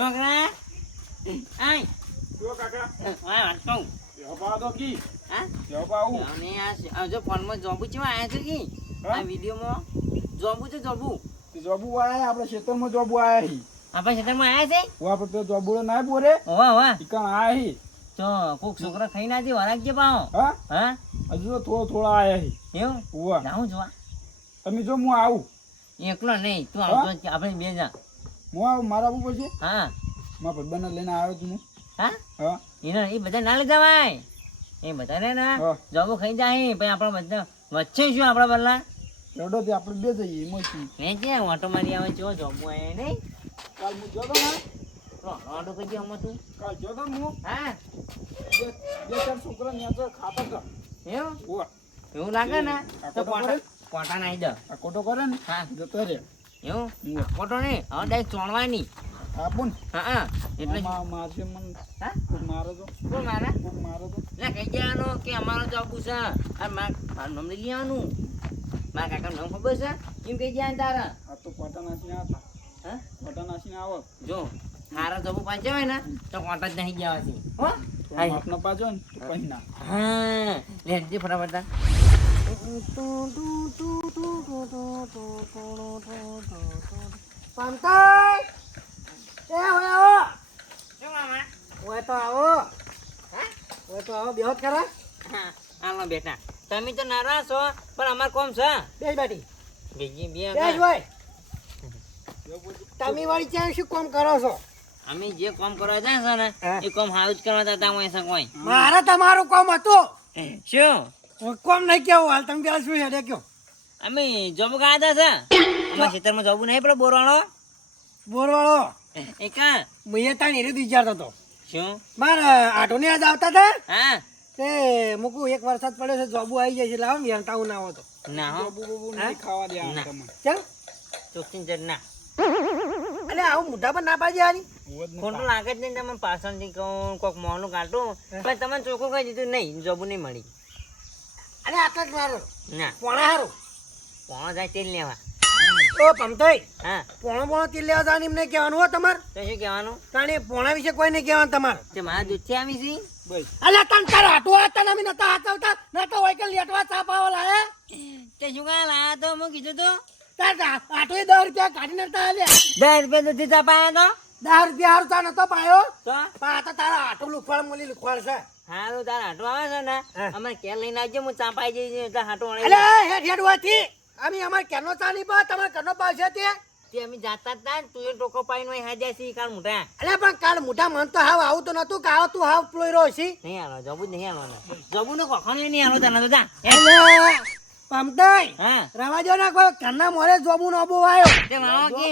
છોકરા આય જો કાકા આ વાત કહું જવા દો કી હા જવા આવું અને આ જો ફોનમાં જોબુ છે આયા છે કી આ વિડિયોમાં જોબુ છે જોબુ જોબુ આયા આપણે ખેતરમાં જોબુ આયા હી આપણે ખેતરમાં આયા છે વા પર તો જોબુ ના બોરે વાહ વાહ ઈકણ આયા હી તો કોક છોકરા ખાઈને આજી વરાગજે પાહો હા હા હજુ તો થોડા આયા હી એવું વા જાઉં જોવા તમે જો હું આવું એકલો નહીં તું આવતો જ આપણે બે જા હું આવું મારા ઉપર છે હા મારા ભાઈબંધને લઈને આવ્યો તું હા હા એને એ બધા ના લઈ જવાય એ બધા ને ના હા. જોબુ ખાઈ જાય પછી આપણા બધા વચ્ચે શું આપણા બલ્લા રડો તે આપણે બે જઈએ એમાં શું મેં ક્યાં ઓટો મારી આવે જો જોબુ આયા નહીં કાલ હું જોતો ને ઓટો કઈ આમાં તું કાલ જોતો ને હું હા બે ચાર છોકરા ન્યા તો ખાતા હતા એવું વા એવું લાગે ને આ તો કોટો કરે? કોટા નાઈ દો આ કોટો કરે ને હા જતો રે એવું ઉવ્વ. કોટો ને હવે ડાયરેક્ટ ચોણવાની આપું હા હા એટલે મારશે મને હા કોક મારો તો કોણ મારા કોક મારો તો લે કહી દેવાનું કે અમારો જોબુ છે આ મારું નામ લઈ લેવાનું મારા કાકા નામ ખબર છે એમ કહી જાય તારા આ તો કોટા નાસીને આવતા હા કોટા નાસીને આવો જો હારા જોબુ પાંચે હોય ને તો કોટા જ નહીં ગયા છે હો તો માપનો પાછો ને તો પછી ના હા લેજે ફટાફટ પંકજ એ હોય આવો શું મામા હોય તો આવો હા હોય તો આવો બેહોત ખરા હા હાલો બેટા તમે તો નારાજ છો પણ અમાર કોમ છે બેસ બાટી બીજી બે બેસ હોય તમે વાળી ત્યાં શું કામ કરો છો અમે જે કામ કરવા જાય છે ને હા. એ કામ હાલ જ કરવા જતા હોય છે કોઈ મારે તમારું કામ હતું શું હું કામ નહીં કેવું હાલ તમે પેલા શું હેડે કયો અમે જોબ ગાતા છે અમારા ખેતરમાં જોબ નહીં પડે બોરવાળો બોરવાળો એ કા મેં તાણ એરી વિચારતો હતો શું મારે આટો ને આજ આવતા હતા હા તે મૂકું એક વરસાદ પડ્યો છે જોબુ આવી જાય છે લાવો ને વેણતાવું ના આવો તો ના હો બબુ બબુ નહીં ખાવા દે ના. તમને ચાલ ચોખ્ખી જડ ના એટલે આવું મોઢા પર ના પાડજે હારી હોત ને ખોટું લાગે જ નહીં તમે પાછળથી કહું કોક મોનું કાઢું પણ તમે ચોખ્ખું કહી દીધું નહીં જોબ નહીં મળી અરે આટલા જ મારો ના પોણા હારું કોણ જાય તેલ લેવા ઓ પમતાઈ હા પોણો તીર લેવા જવાની એમને કહેવાનું હો તમારે તો શું કહેવાનું કારણ એ પોણા વિશે કોઈ નહીં કહેવાનું તમારે તે મારા દૂધથી આવી છે બસ અલ્યા તન તાર હાટવા હતા ને અમે નતા હાચવતા નતો હોય કે લેટવા ચાપાવા લાયા તે શું કા લાયા તો હું કીધું તો તાર હાટો 10 રૂપિયા કાઢી નતા આલ્યા 10 રૂપિયા દૂધથી ચાપાયા તો 10 રૂપિયા હારું તા નતો પાયો તો પણ આ તો તારા હાટો લુખવાડ મોલી લુખવાડ છે હારું તાર હાટો આવે છે ને હા. અમારે કેર લઈને આવજો હું ચાપાઈ જઈ એટલે હાટો વળાઈ અલ્યા હેડ હેડ વાથી અમે અમાર કેનો ચા નહીં પા તમાર કેનો પાવશે તે તે અમે જાતા જ તા ને તું એ ટોકો પાઈને હોય હાજ્યા છે કાળ મોટા અલ્યા પણ કાલ મોટા મન તો હાવ આવું તો નતું કે આવ તું હાવ પ્લોયરો છી નહીં હાલો જબુ જ નહીં હાલો જબુ ને કોખણ નહીં હાલો તને તો જા અલ્યા પમતાઈ હા રવા જો ના કોઈ ઘરના મોરે જોબુ નો બો આવ્યો તે મામા કે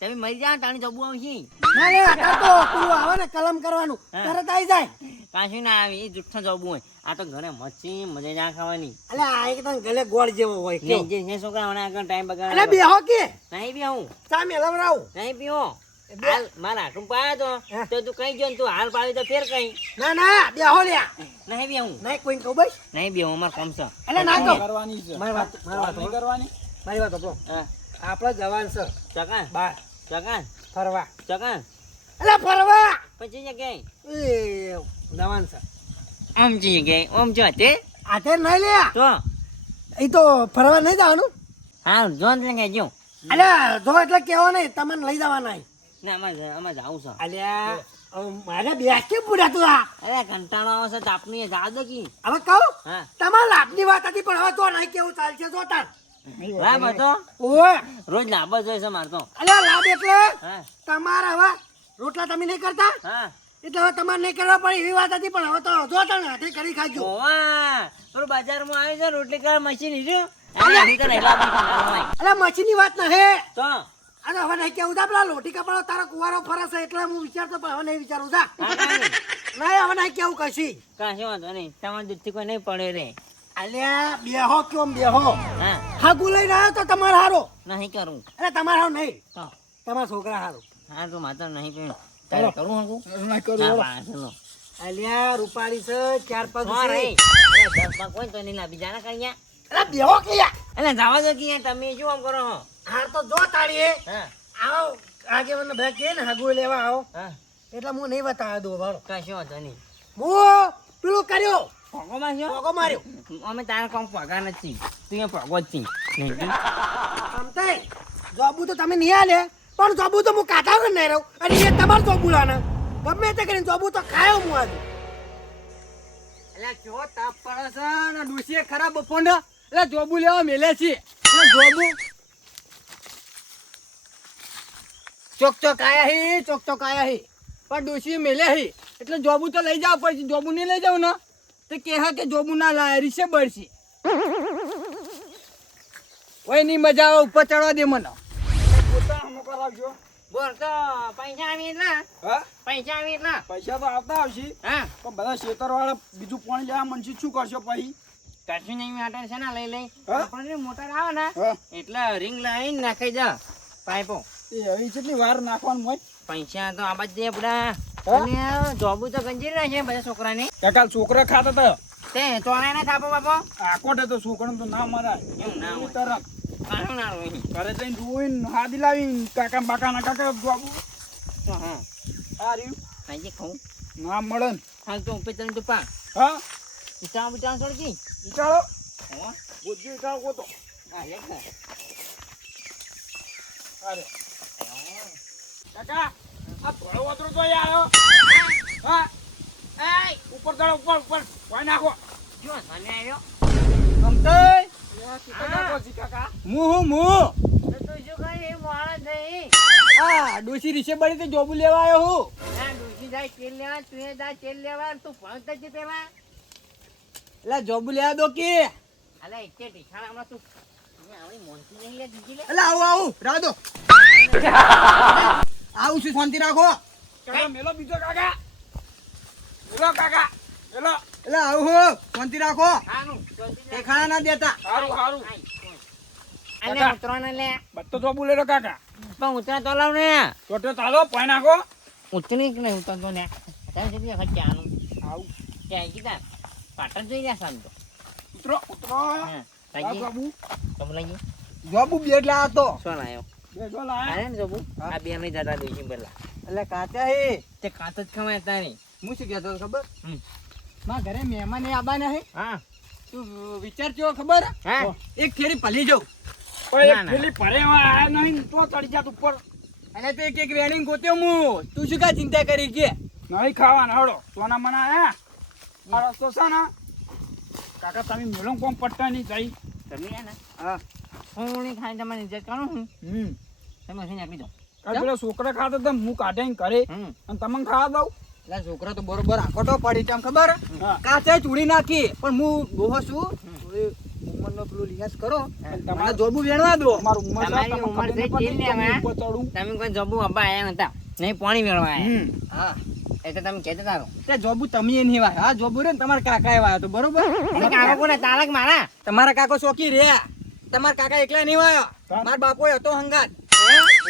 તમે મરી જાઓ તાણી જબુ આવશે ના લે આ તો તું આવે ને કલમ કરવાનું હા. તરત આવી જાય કાશું ના આવે એ જુઠ્ઠો જબુ હોય આ તો ઘરે મચ્છી મજા ના ખાવાની અલ્યા આ એક તને ગલે ગોળ જેવો હોય કેવો જે છોકરા મને આગળ ટાઈમ અલ્યા બગાડ બેહો કે નહીં બી હું ચા મેલવરાવું નહીં પીવો હાલ મારા હાટું પાયો તો તું કઈ ગયો ને તું હાલ પાડી તો ફેર કઈ ના ના બેહો લ્યા નહીં બી હું નહીં કોઈ કહું બસ નહીં બી હું અમાર કોમ છે અલ્યા ના કહું કરવાની છે મારી વાત નહીં કરવાની મારી વાત સાંભળો. હા આપણા જવાન છે ચકાન બાર ચકાન ફરવા ચકાન અલ્યા ફરવા પછી જગ્યાએ એ જવાન છે આમ જઈએ કે આમ જો તે આતે નહીં લ્યા તો એ તો ફરવા નહીં જવાનું હા જોન લગે જો અલ્યા જો એટલે કેવો નહીં તમને લઈ જવાના ના અમારે જાવું છે અલ્યા મારે બેસ કેમ પૂરા તું આ અરે કંટાળો આવે છે તાપની જાવ દો કી હવે કહું હા તમારા લાભની વાત હતી પણ હવે તો નહીં કેવું ચાલશે જો તાર લાભ હતો ઓય રોજ લાભ જ હોય છે મારે તો અલ્યા લાભ એટલે હા તમારા હવે રોટલા તમે નહીં કરતા હા એટલે હવે તમારે નહીં કરવા પડે એવી વાત હતી પણ હવે તો જો તને હાથે કરી ખાજો ઓવા પેલું બજારમાં આવ્યું છે રોટલી કરવા મશીન હીર્યું અને અહીં તો નહીં લાવતું ખાવાનું. અલ્યા મચ્છીની વાત ના હે તો અને હવે નહીં કેવું તા પેલા લોટી કપડો તારો કુવારો ફરશે એટલે હું વિચારતો પણ હવે નહીં વિચારું તા નહીં હવે નહીં કેવું કશી કાંઈ વાંધો નહીં તમારા દૂધથી કોઈ નહીં પડે રે અલ્યા બેહો કેમ બેહો હા હાગુ લઈને આવ્યો તો તમારે હારો નહીં કરું અરે તમારે હારો નહીં તો તમારા છોકરા હારો હા તો માત્ર નહીં પીવું તારે કરું હકું નહીં કરું હા હવે. પાછળનો અલ્યા રૂપાળી છે ચાર પગ હા રે છે અરે 10 પાક હોય તો નહીં લાવી જાના કઈ અરે બેહો કે યાર એટલે જવા દો કે તમે શું આમ કરો હો હાર તો જો તાળી હા આવો આગેવાનને ભાઈ કે ને હગું લેવા આવો હા એટલે હું નહીં બતાવ્યો દો ભાડો કશો વાંધો નહીં હું પેલું કર્યો ભોગોમાં છો ભોગો માર્યો અમે તારા કામ પગાર નથી તું એ ભોગો જ છી આમ થાય જોબુ તો તમે નહીં આલે પણ જોબુ તો હું કાઢા વગર નહીં રહું અને એ તમારું જોબુ લાના ગમે તે કરીને જોબુ તો ખાયો હું આજે એટલે જો તાપ પડે છે ને ડોશીએ ખરાબ બપોંડ એટલે જોબુ લેવા મેલે છે એટલે જોબુ ચોક આયા હી ચોક આયા હી પણ ડોશી મેલે હી એટલે જોબુ તો લઈ જાવ પછી જોબુ નહીં લઈ જાવ ને તો કહે કે જોબુ ના લાય રીસે બળશી ઓય ની મજા આવે ઉપર ચડવા દે મને પોતા હમો કરાવજો બોલ તો પૈસા આવી એટલા હા પૈસા આવી એટલા પૈસા તો આવતા આવશે હા પણ બધા ખેતરવાળા બીજું પાણી લેવા મનસી શું કરશો પછી કશું નહીં માટે છે ને લઈ લઈ હા? આપણે મોટર આવે ને હા એટલે રિંગ લાવીને નાખી જા પાઇપો એ હવે કેટલી વાર નાખવાનું હોય પૈસા તો આબાદ દે આપડા હા? અને જોબુ તો ગંજી રહ્યા છે બધા છોકરાને કાકા છોકરા ખાતા હતા તે ચોરાય ના થાપો બાપો આકોટે તો છોકરાને તો ના મરાય એવું ના હોય. તરફ કાઢો ના રોહી ઘરે જઈને જોઈને હાદી લાવીને કાકા બાકાના કાકા બાબુ તો હા આ રહ્યું આજે ખાઉં ના મળે ને હાલ તો ઉપર તને તો પા હા ઇટાણ બિટાણ સળગી વિચારો હો બુદ્ધિ વિચારો કોતો આ લે ખા અરે કાકા આ ધોળો વાતરો તો આવ્યો હા આય ઉપર ચડો ઉપર વાય નાખો જો સાને આવ્યો ગમતઈ નાખો જી કાકા હું તો તું શું કરી મોળા થઈ આ ડોશી રીસે બળી તો જોબુ લેવા આવ્યો હું ના ડૂસી જાય તેલ લેવા તું એ જા તેલ લેવા તું ભણતો જ પેલા એટલે જોબુ લેવા દો કે અલે એટલે ઢીખાણા હમણાં તું આવડી મોનતી નહીં લે દીધી લે એટલે આવું રાહ દો આવું છું શાંતિ રાખો કાકા મેલો બીજો કાકા મેલો કાકા મેલો એટલે આવું હો શાંતિ રાખો હાનું એ ખાણા ના દેતા સારું સારું અને કાકા. ઉતરવાના લે બત્તો તો બોલે કાકા પણ ઉતરા તો લાવ ને તો ચાલો પાય નાખો ઉતરી કે નહીં ઉતરતો ને અત્યારે સુધી વખત ક્યાંનું આવું ક્યાં કીધા પાટણ જોઈ રહ્યા સામ તો ઉતરો હા લાવ બાબુ તમે લઈ ગયો જોબુ બે એટલે આ તો શું લાયો બેજો લાય અરે ને જોબુ આ બે નહીં દાદા દોશી પેલા એટલે કાચા હે તે કાચ જ ખવાય તારી હું શું કહેતો હતો ખબર હમ. મારા ઘરે મહેમાન આવવાના હે હા તું વિચાર કેવો ખબર હા એક ફેરી પલી જાઉં પણ ના, એક ના. પેલી ભરેવા આયા નહીં તો ચડી જાત ઉપર અને તો એક રેડિંગ ગોત્યો હું તું શું કા ચિંતા કરી કે નહીં ખાવાના હળો સોના મના આયા આ રસ્તો છે ને કાકા તમે મેલો કોમ પટ્ટા નહીં જાય તમે ને હા હું નહીં ખાઈ તમારી ઇજ્જત કરું હું હમ તમે અહીં આપી દો કાલ પેલા છોકરા ખાતા હતા હું કાઢે કરે હમ અને તમને ખાવા દઉં એટલે છોકરા તો બરોબર આકોટો પડી છે આમ ખબર હા. કાચે ચૂડી નાખી પણ હું ડોહો છું થોડી ઉંમરનો પેલું લિહાઝ કરો તમારે તમારે જોબુ વેણવા દો તમારું ઉંમર છે, તમારી તમને ઉંમર ખબર છે, નહીં પડતી, તેલ લેવા. તો હું ઉપર ચડું. તમે કોઈ જબુ અબ્બા આયા હતા નહીં પાણી મેળવા આયા હમ હા એ તો તમે કહેતા તારો તે જોબુ તમે નહીં વાય હા જોબુ રે ને તમારા કાકા એ વાયો તો બરોબર કાકો કોને તારક મારા તમારા કાકો શોકી રહ્યા તમારા કાકા એકલા નહીં વાયો મારા બાપો હતો હંગાત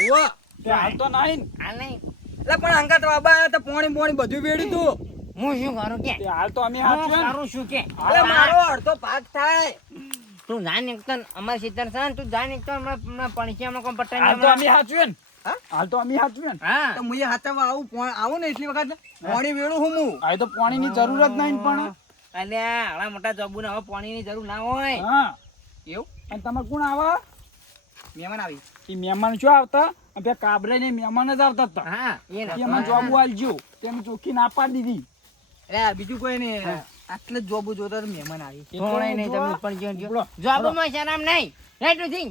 ઓવો તે હાલ તો નહીં ને. હાલ નહીં એટલે પણ હંગાત બાબા આવ્યા તો પોણી બધું વેડ્યું તું હું શું કરું કે તે હાલ તો અમે હું હાચું ને. કરું શું કે એટલે મારો અડધો ભાગ થાય તું જાન એકતો અમાર સીતર છે ને તું જાન એકતો હમણાં પણસી હમણાં કોમ પટ્ટા હાલ તો અમે હાચું ને. હા? હાલ તો અમે હાચું ને. હા તો મુએ હાથમાં આવું ને એટલી વખત પોણી વેળું હું હું આ તો પાણીની જરૂર જ નહીં પણ એટલે આવા મોટા જબુ ને હવે પાણીની જરૂર ના હોય હા એવું અને તમારે કોણ આવા મહેમાન આવી એ મહેમાન શું આવતા અને પેલા કાબરે ને મહેમાન જ આવતા હતા હા એ તે ના અમે જોબ આલજો તેમ ચોખ્ખી ના પાડી દીધી એટલે બીજું કોઈ ને આટલે જ જોબ જોતા તો મહેમાન આવી થોડે નહીં તમે ઉપર જો ઉપડો. જબુમાં શરમ નહીં રાઈટ ટુ થિંક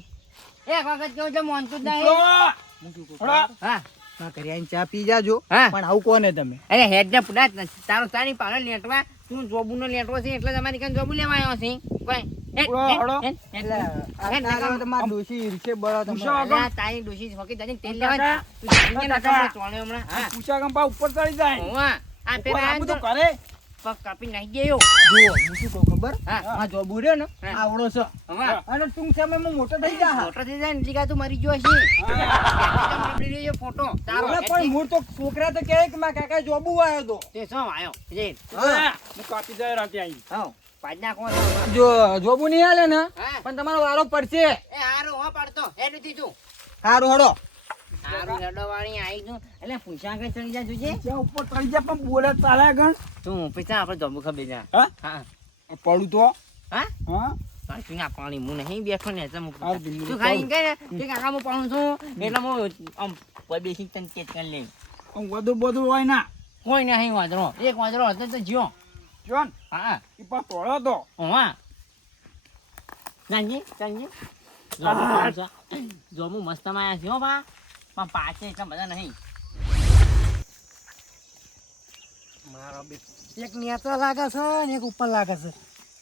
એક વખત કેવું છે મોનતું જ નહીં ઉપડો. હું શું કહું ઉપડો. હા ના કરી આઈને ચા પી જાજો હા. પણ આવું કોને તમે અરે હેડ ને પુડા તારો તારી પાલો લેટવા તું જોબુ નો લેટવો છે એટલે તમારી કાન જોબુ લેવા આવ્યો છે કોઈ હળો. એટલે આ તારા તમારા ડોશી ઈર્ષે બળો તમે પૂછો આગળ. તારી ડોશી હોકી તારી તેલ કાકા. લેવા તું જાણીને ના કાકા. કાકા ચોળે હમણાં હા પૂછા ગંપા ઉપર ચડી જાય હોવા આ ઉપર પેલા આવું તો આ કરે પગ કાપી નાખી ગયો જો હું શું કહું ખબર હા. આ જોબ ઉડ્યો ને હા. આવડો છે હોવા અને ટૂંક સમયમાં મોટો થઈ જા મોટો થઈ જાય ને એટલે કાં તું મરી ગયો છે ફોટો તારો એટલે પણ મૂળ તો છોકરા તો કહે કે મારા કાકા જોબુ આવ્યો તો તે શું આવ્યો જે હા. હું કાપી જાય રાતે આવી હા પાજ નાખો જો જોબુ નહીં હાલે ને હા પણ તમારો વારો પડશે એ હારું હો પાડતો હેડ દીધું સારું હડો હારું હેડોવાળી આવી છું એટલે પૂછા કઈ ચડી જાય જોજે ત્યાં ઉપર ચડી જાય પણ બોલે ચાલે ગણ તું પૈસા આપણે જોબુ ખબર જા હા હા આ પડું તો હા હા પાછી ના પાણી હું નહીં બેઠો ને એટલે હા, તું ખાલી કહે ને કે કાકા હું પાઉં છું એટલે હું આમ બેસી તને ચેક કરી લઈ આમ વધુ બધું હોય ના કોઈ નહીં વાંદરો એક વાંદરો હતો તો જ્યો જોન હા એ પણ તોડો તો હા ચાલજી ચાલજી જોમું મસ્ત માં છે હો બા પણ પાછે એટલા બધા નહીં મારો બે એક નેચર લાગે છે ને એક ઉપર લાગે છે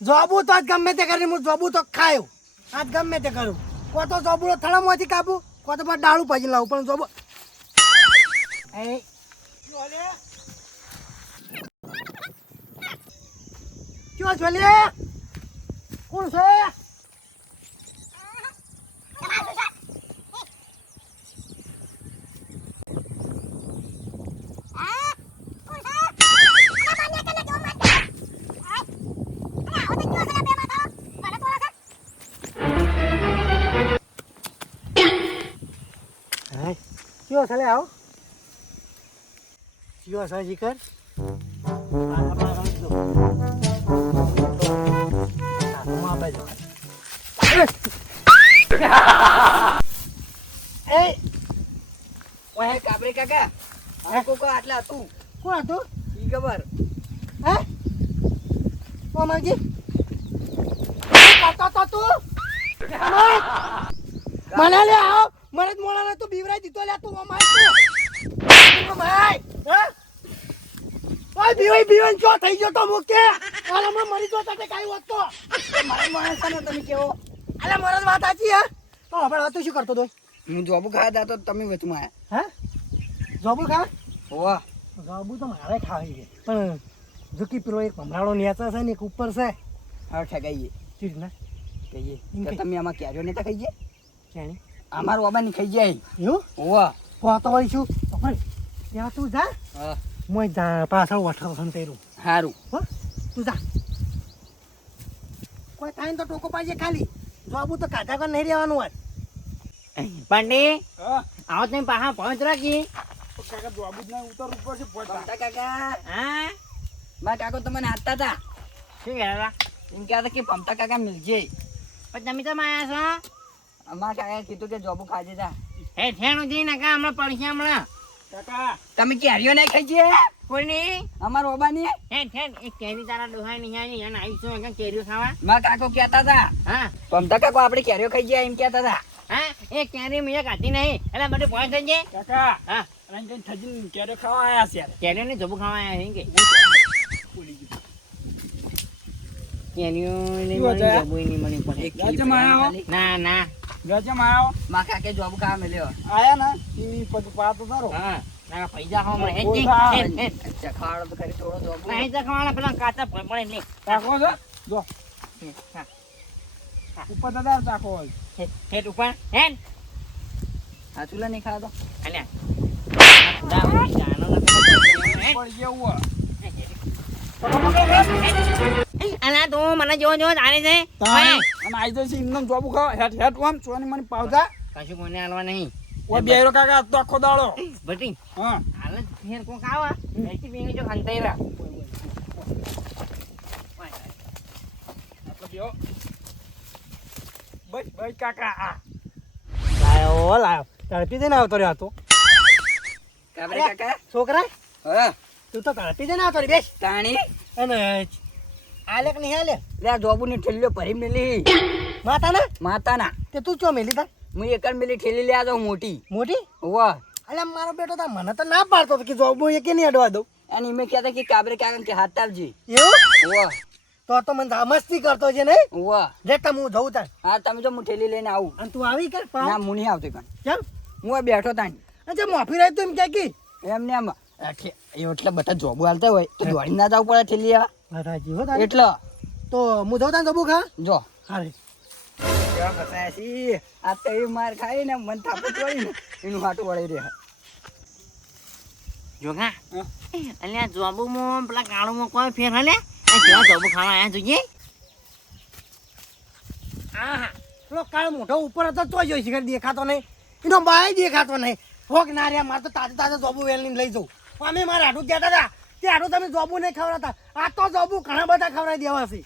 જોબુ તો આજ ગમે તે કરીને હું જોબુ તો ખાયો આજ ગમે તે કરું કો તો જોબુડો થળામાંથી કાપું કો તો પણ ડાળું ભાજી લાવું પણ જોબુ એ જોલે ક્યો જોલે કોણ છે કયો ચાલે આવો કયો છે જીકર ઓય કાબરે કાકા આ કોકો આટલા હતું કોણ હતું ઈ ખબર હે ઓ માજી તો તું મને લે આવ મરદ મોળાને તું બીવરાઈ દીધો લે તું ઓ માય ઓ માય હે ઓય બીવાઈ ચો થઈ ગયો તો મુકે આલે મને મરી જો તાતે કાઈ હોત તો મારા માણસ ને તમે કેવો આલે મરદ વાત આચી હે તો આપણે તું શું કરતો તો હું જોબ ખાવા જાતો તમે વચમાં હે જોબુ ખા ઓવા જોબુ તો મારે ખાવી છે પણ જોકી પેલો એક ભમરાળો નેચા છે ને એક ઉપર છે હા ઠગાઈએ ચીજ ના કહીએ એમ કે કે- તમે આમાં ક્યાર્યો નેતા ખાઈ જાય જાણી અમાર ઓબાની ખાઈ જાય એવું ઓવા તો વળી શું ભાઈ ત્યાં તું જા હા મોય જા પાછળ વઠો સંતેરું સારું હો તું જા કોઈ થાય ને તો ટોકો પાજે ખાલી જોબુ તો કાઢા કર નહીં રહેવાનું હોય પાંડે હા આવો તમે પાહા પહોંચ રાખી તો કાકા જોબુ જ ના ઉતર ઉપર છે પોતા ભમતા કાકા હા મારા કાકો તમને હાથતા હતા શું કહેતા એમ કહેતા કે ભમતા કાકા મિલજે પણ તમે તો આયા છો અમારા કાકાએ કીધું કે જોબુ ખાજે તા હે ઠેણું જઈ ને કા હમણાં પડશે હમણાં કાકા તમે ક્યાર્યો નહીં ખાઈ જાય કોઈ નહીં અમાર ઓબાની હે ઠેણ એક કેરી તારા ડોહાઈ નિહાળી એને આવીશું એક કેરીઓ ખાવા મારા કાકો કહેતા હતા હા ભમતા કાકો આપણે ક્યાર્યો ખાઈ જાય એમ કહેતા હતા હા એ કેરી મેં કાઢી નહીં એટલે બધું પહોંચ થઈ જાય કાકા હા રંગ કઈ થજીને ક્યારે ખાવા આયા છે યાર કેરીઓ ને જબુ ખાવા આવ્યા છે કે બોલી ગયું કેરીઓ ને શું હતા? જબુ ની મળી પડે રાજ્યમાં આયા ના ના ગજમ આયો મારા કાકે જોબ ખાવા મળ્યો આયા ને ઈ પછી પાતો તારો હા ના પૈસા ખાવા મળે ઓછા. હે અચ્છા ખાવાનો તો ખરી થોડો જોબ નહીં તો ખાવાના પેલા કાચા પડે લે ચાખો છે જો હા ઉપર દાદા ચાખો હોય હેઠ ઉપર હેન હા ચૂલા નહીં ખાવા તો અલ્યા દાવ જાનો ના પણ એવું અલા તું મને જો જો જાણે છે તાણે અને આઈ જશે ઇન્નો જોબુ ખાવા હેટ હેટ ઓમ સોની મને પાવતા કશું કોઈને હાલવા નહીં ઓ બેરો કાકા તો આખો દાડો બટી હા હાલ ફેર કો ખાવા એથી બેની જો ખંતાઈરા આપણે બેહો બસ બસ કાકા આ લાયો તડપી જઈને આવતો રહ્યો હતો કાબરે કાકા છોકરા હા તું તો તડપી જઈને આવતો રહ્યો બેસ તાણી અને આલેક નહીં હાલે લે આ જોબુ ની ઠેલીઓ ભરી મેલી માતા ના માતાના તે તું ચો મેલી તા હું એક જ મેલી ઠેલી લે જાઉં મોટી મોટી વાહ અલ્યા મારો બેટો તા મને તો ના પાડતો હતો કે જોબ એ કે નહીં અડવા દઉં અને મેં કહેતા કે કાબરે કાકા કે હાથ આવજે એવું વાહ તો મને તો મસ્તી કરતો છે નહીં વાહ જેતા હું જઉં તાર હા તમે તો હું ઠેલી લઈને આવું અને તું આવી કર ના હું નહીં આવતો કણ કેમ હું આ બેઠો તાણી અચ્છા મોફી રહી તું એમ કે કી એમને એમ એટલે બધા જોબુ હાલતા હોય તો દોડી ના જવું પડે ઠેલી લેવા રાજી હો તાર એટલે તો હું જઉં તાર જબુ ખા જો હારે કેવા ફસાયા છી આ તો એ માર ખાઈ ને મન થાપો ચોળી ને એનું હાટું વળી રહે જોગા હા. અલ્યા જોબુ મો પેલા કાળુ મો કોઈ ફેર હલે એ કેવા જોબુ ખાવા આયા જોઈએ પેલો કાળ મોઢો ઉપર હતો તો જોઈ શિખર દેખાતો નહીં એનો બાય દેખાતો નહીં ભોગ ના રહ્યા મારે તો તાજે તાજે જોબુ વેલની લઈ જવું અમે મારા હાડું કહેતા હતા તે હાડું તમે જોબુ નહીં ખવડાવતા આ તો જોબુ ઘણા બધા ખવડાવી દેવા છે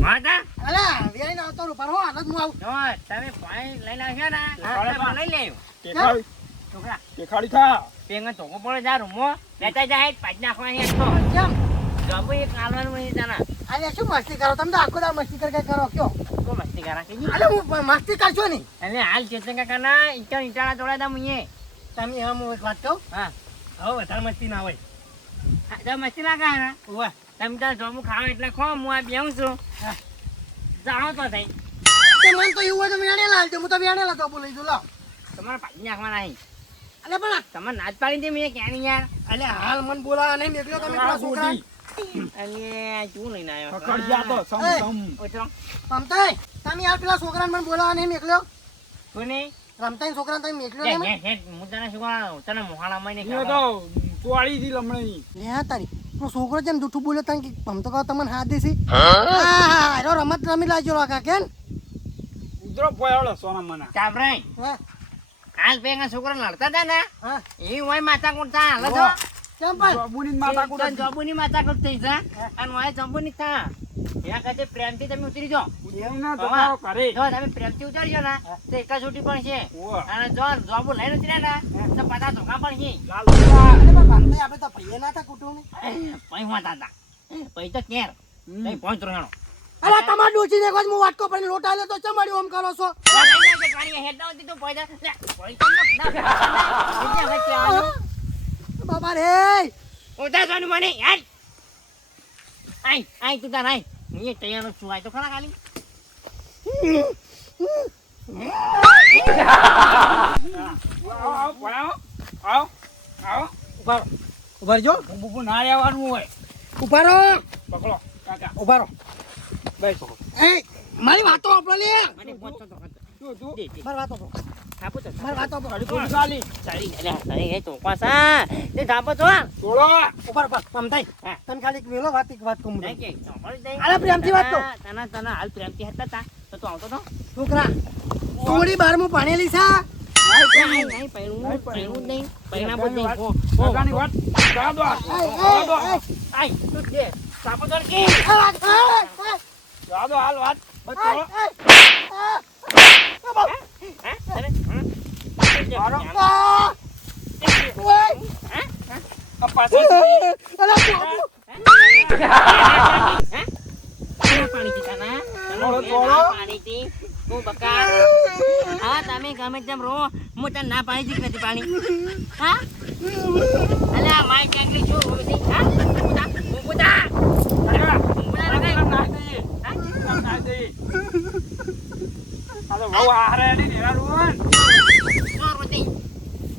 માતા અલા વેલીને આવતો રૂપાર હો હાલ જ હું આવું જો તમે પાણી લઈને આવ્યા ને લઈ લેવું ટેકાળી છોકરા ટેકાળી થા પેંગા તો પડે જા રૂમો લેતા જાય પાજ નાખવા હે તો કેમ જબુ એક કાલવાનું નહીં તાના અરે શું મસ્તી કરો તમે તો આખો દાડો મસ્તી કરી કરો કયો કો મસ્તી કરા કે અરે હું મસ્તી કરશો નહીં એટલે હાલ ચેતન કાકા ના ઈટાળા તોડા દા મુએ તમે હું એક વાત કહું હા હવે વધારે મસ્તી ના હોય તો મસ્તી લાગે ને ઓવા તમે તો જોમું ખાવ એટલે ખો હું આ બેહું છું જાઓ તો થઈ તે મને તો એવું હોય તો વેણે લાવજો હું તો વેણે લાવતો બોલી દઉં લાવ તમારે પાછી નાખવાના નહીં અલે પણ તમારે નાચ પાડી દે મેં ક્યાં નહીં યાર અલે હાલ મને બોલાવા નહીં નીકળ્યો તમે પેલા છોકરા અને શું લઈને આવ્યો પકડ જા તો સમ સમ ઓછો રમતાઈ તમે યાર પેલા છોકરાને મને બોલાવા નહીં નીકળ્યો કોને રમતાઈ છોકરાને તમે નીકળ્યો હે નહીં હે હું તને શું કહું તને મોહાળામાં નહીં યો તો ચોળી થી લમણી લે તારી પેલો છોકરો જેમ જૂઠું બોલ્યો તને કે આમ તો કહો તમને હાથ દેસી હા એનો રમત રમી લાવજો કાકા કેમ ઉતરો પોયાળો સોના મના ચાપરાઈ હા હાલ પેંગા છોકરા લડતા હતા ને હા એ હોય માતા કોણતા હાલ તો કેમ પણ બાબુની માતા કુડા જંબુની માતા કોણ થઈ જા અને હોય જંબુની થા ત્યાં કાતે પ્રેમથી તમે ઉતરી જાઓ એના તો કરે જો તમે પ્રેમથી ઉતરજો ને તો એકા છૂટી પણ છે ઓવા અને જો જોબુ લઈને ઉતર્યા ને તો પાછા ધોકા પણ છે લાલ અરે પણ રમતાઈ આપણે તો ભઈએ ના હતા કુટુંબ પૈ હોતા હતા પૈ તો કેર તઈ પહોંચ રહેણો અરે તમાર ડોચી ને એક હું વાટકો પણ લોટા લે તો ચમાડી ઓમ કરો છો બાબા રે આવ પોયાળો આવ આવ ઉભા ઉભા જો બુબુ ના આવવાનું હોય ઉભા રહો પકડો કાકા ઉભા રહો બેસો એ મારી વાતો આપણો લે તું તું મારી વાતો આપણો મારી વાતો આપણો તું ચાલી તોડો ઉભા ઉભા રમતાઈ તમે ખાલી મેલો વાત એક વાત કહું અરે પ્રેમથી વાત કહું હાલ પ્રેમથી હતા તા તો તું આવતો તો છોકરા થોડી બારમાં ભણેલી છે કાકાની વાત જા દો જા દો હાલ વાત બચો આ પાછળ તમે ગમે તેમ રહો હું તને ના પાણી જ નથી પાણી હા અલે આ માય કેંગલી છું હા ઉભા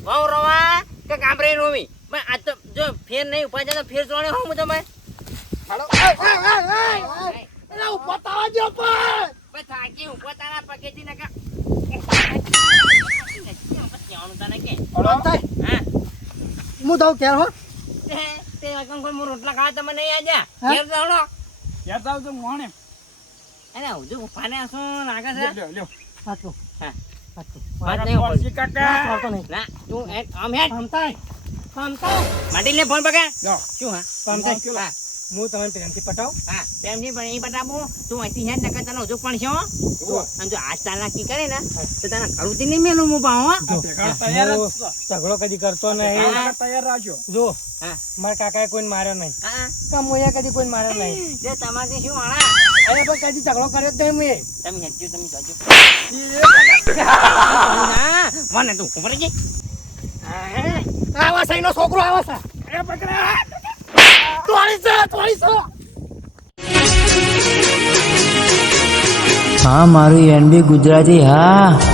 બહુ રવા કે કામરે રોવી આ તો જો ફેર નહીં ઉભા જાય તો ફેર જોડે હું તમે થાકી ઉભા તારા પગેથી નકા હું દઉં ક્યારે હો તે અકન કોઈ રોટલા ખાવા તમે નહીં આજા ઘેર જાવડો યાદ આવજો મોણે અરે હજુ ઉપાને શું લાગે છે લ્યો વાત કહું હા વાત કહું વાત નહીં પરસી કાકા વાતો નહીં ના તું આમ હેડ રમતાઈ માટી લે ફોન પકડ લ્યો શું હા રમતાઈ હા હું તમને પ્રેમથી પટાવું હા પ્રેમથી પણ એ બતાવું તું અહીંથી હેડ નકર તને હજુ પણ છે હો અને જો આ ચાલાકી કરે ને તો તને ઘરુંથી નહીં મેલું હું પાઉં હો તૈયાર જ છો. ઝઘડો કદી કરતો નહીં કાકા તૈયાર રાખજો જો હા મારા કાકાએ કોઈને માર્યો નહીં હા કમોયા કદી કોઈને માર્યો નહીં જે તમારે શું હાણા અરે પણ કદી ઝઘડો કર્યો જ નહીં મેં તમે હેડજો તમે જજો હા મને તું ખબર છે આવા સહીનો છોકરો આવા છે એ પકડા તોડી છે હા મારું એનબી ગુજરાતી હા